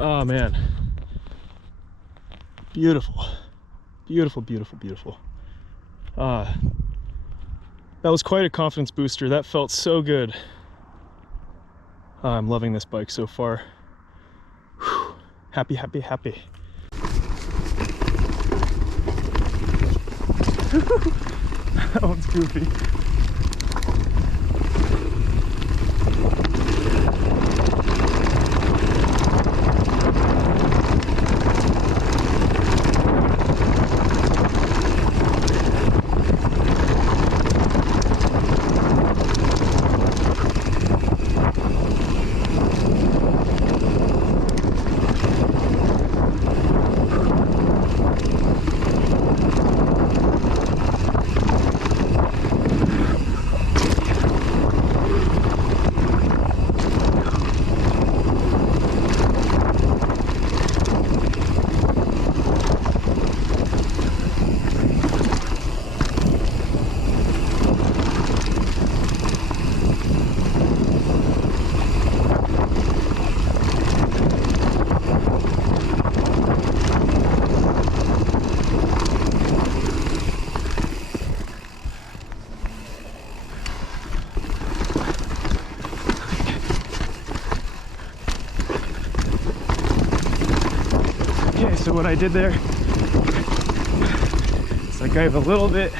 Oh man, beautiful, beautiful, beautiful, beautiful. That was quite a confidence booster. That felt so good. I'm loving this bike so far. Whew. Happy, happy, happy. That one's goofy. Okay, so what I did there is I gave a little bit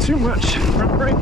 too much front brake.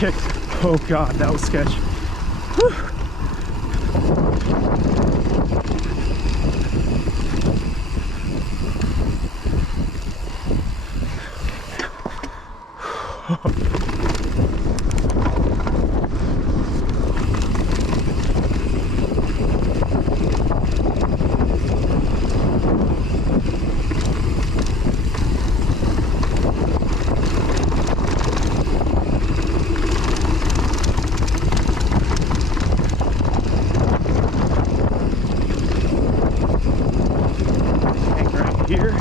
Okay. Oh God, that was sketch. Whew. Here.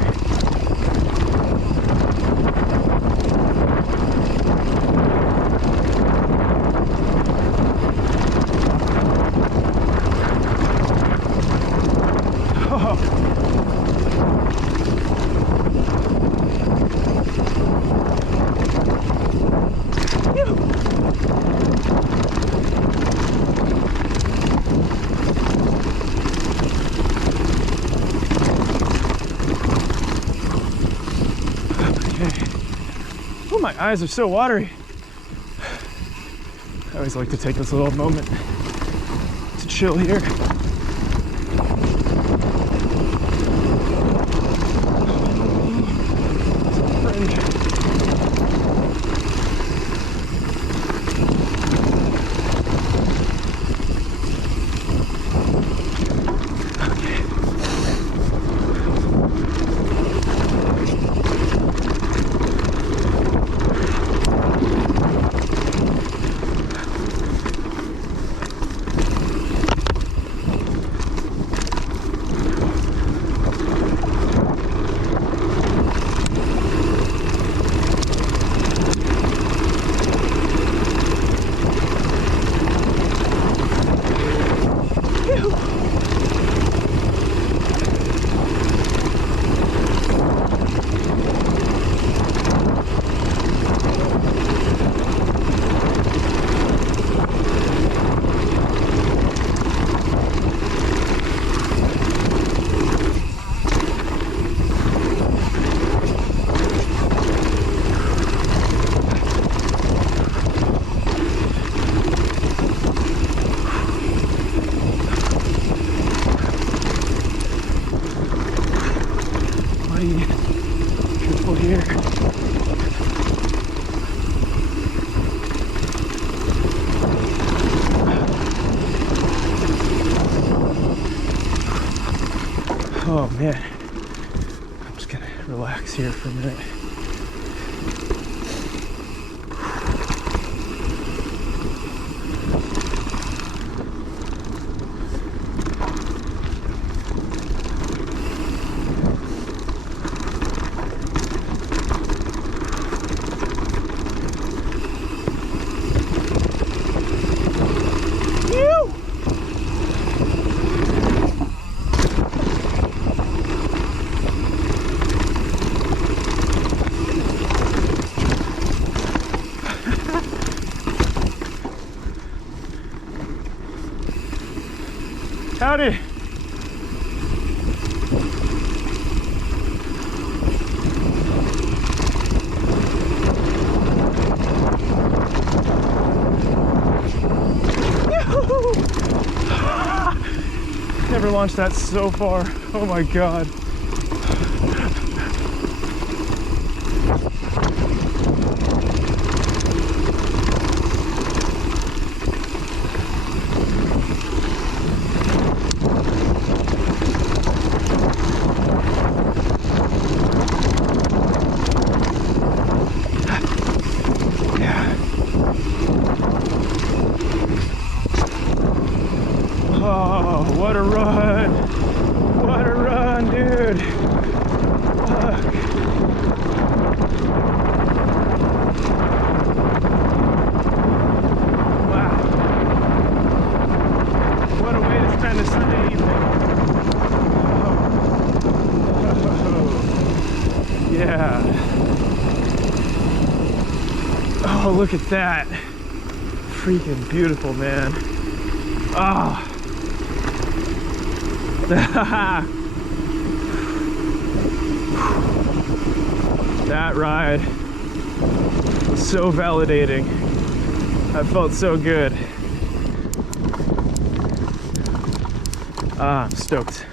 Oh, my eyes are so watery. I always like to take this little moment to chill here. man. I'm just gonna relax here for a minute. Howdy. Never launched that so far. Oh my God. Oh, what a run! What a run, dude! Fuck. Wow. What a way to spend a Sunday evening. Oh. Yeah. Oh, look at that. Freaking beautiful, man. Ah. Oh. That ride was so validating. I felt so good. I'm stoked.